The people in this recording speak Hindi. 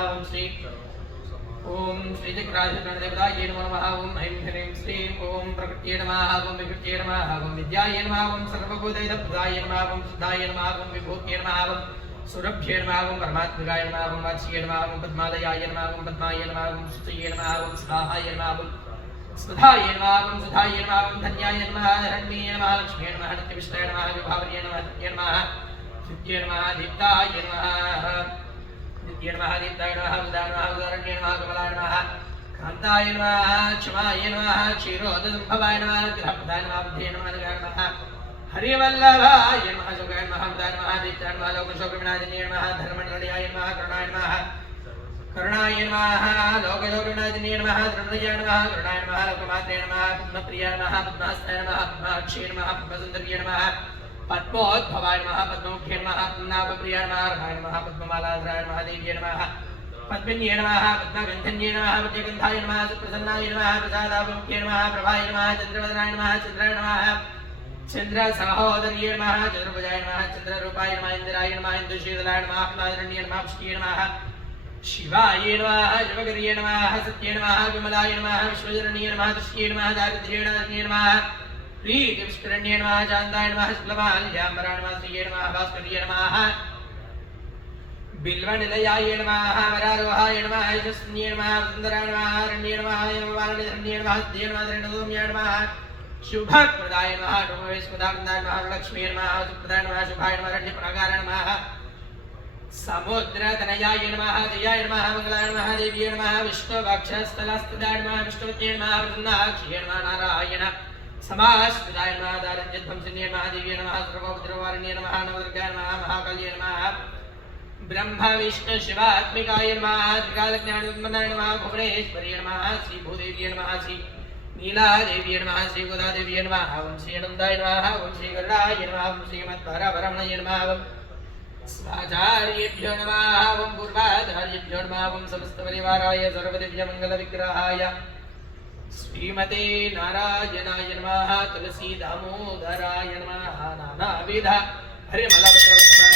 ओम श्री ओम श्री जगराजगणदेवताय नमः। ओम ऐं ह्रीं श्रीं ओम प्रकृत्यै नमः। ओम विकृत्यै नमः। ओम विद्यायै नमः। ओम सर्वभूतैकप्रदाय नमः। ओम शुद्धाय नमः। ओम विभूत्यै नमः। ओम सुरभ्ये नमः। ओम परमात्मिकाय नमः। ओम वाच्यै नमः। ओम पद्मालयाय नमः। ओम पद्माय नमः। ओम सुतये नमः। ओम स्वाहाय नमः। ओम सुधाय नमः। ओम सुधाय नमः। ओम धन्याय नमः। हिरण्ये नमः। लक्ष्म्ये नमः। नित्यविष्टाय नमः। विभावर्ये नमः। नित्ये नमः। नित्ये नमः। दीप्ताय नमः। नित्ये नमः। दीप्ताय नमः। उदाय नमः। उदारण्ये नमः। कमलाय नमः। कान्ताय नमः। क्षमाय नमः। क्षीरोदसम्भवाय नमः। ग्रहप्रदाय नमः। बुद्धये नमः। नगाय नमः। हरिवल्लभाय नमः। जोगाय नमः। उदाय नमः। दीप्ताय नमः। लोकशोकविनाशिन्ये नमः। धर्मण्डलयाय नमः। करुणाय नमः। करुणाय नमः। लोकशोकविनाशिन्ये नमः। धर्मण्डलयाय नमः। करुणाय नमः। लोकमात्रे नमः। पद्मप्रियाय नमः। पद्महस्ताय नमः। पद्माक्षये नमः। पद्मसुन्दर्ये नमः। पद्मोद्भवाय नमः। पद्ममुख्ये नमः। पद्मनाभप्रियाय नमः। रमाय नमः। पद्ममालाधराय नमः। देव्ये नमः। पद्मिन्ये नमः। पद्मगन्धन्ये नमः। पद्मगन्धाय नमः। सुप्रसन्नाय नमः। प्रसादाभिमुख्ये नमः। प्रभाय नमः। चन्द्रवदनाय नमः। चन्द्राय नमः। चन्द्रसहोदर्ये नमः। चतुर्भुजाय नमः। चन्द्ररूपाय नमः। इन्द्राय नमः। इन्दुशीतलाय नमः। अपनादरण्ये नमः। पुष्टिये नमः। शिवाय नमः। शिवकर्ये नमः। सत्ये नमः। विमलाय नमः। विश्वजनन्ये नमः। तुष्ये नमः। दारिद्र्येणान्ये नमः। प्रीतिपुष्करण्ये नमः। चान्दाय नमः। शुक्लमाल्याम्बराय नमः। श्रिये नमः। भास्कर्ये नमः। बिल्वनिलयाय नमः। वरारोहाय नमः। यशस्विन्ये नमः। सुन्दराय नमः। रण्ये नमः। यमवारणिधरण्ये नमः। सिद्धये नमः। त्रिणोम्याय नमः। शुभप्रदाय नमः। नमोवेशपदानन्दाय नमः। लक्ष्मीये नमः। सुप्रदाय नमः। शुभाय नमः। रण्यप्राकाराय नमः। समुद्रतनयाय नमः। जयाय नमः। मङ्गलाय नमः। देव्ये नमः। विष्णुवक्षस्थलस्थिताय नमः। विष्णुपत्न्ये नमः। वृन्नाक्षिये नमः। नारायण समाश्रिताय नमः। दारिद्र्यध्वंसिन्ये नमः। देव्ये नमः। सर्वोपद्रववारिण्ये नमः। नवदुर्गाय नमः। महाकाल्ये नमः। ब्रह्म विष्णु शिवात्मिकाय नमः। त्रिकालज्ञानोन्मनाय नमः। भुवनेश्वर्ये नमः। श्रीभूदेव्ये नमः। श्री नीलादेव्ये नमः। श्रीगोदादेव्ये नमः। ओं श्री अनन्ताय नमः। ओं श्री गरुडाय नमः। ओं श्रीमद्वरवरमणये नमः। ओं स्वाचार्येभ्यो नमः। ओं पूर्वाचार्येभ्यो नमः। ओं समस्तपरिवाराय सर्वदिव्यमङ्गलविग्रहाय श्रीमते नारायणाय नमः। तुलसी दामोदराय नमः। नानाविध हरिमलपत्रपुष्पाणि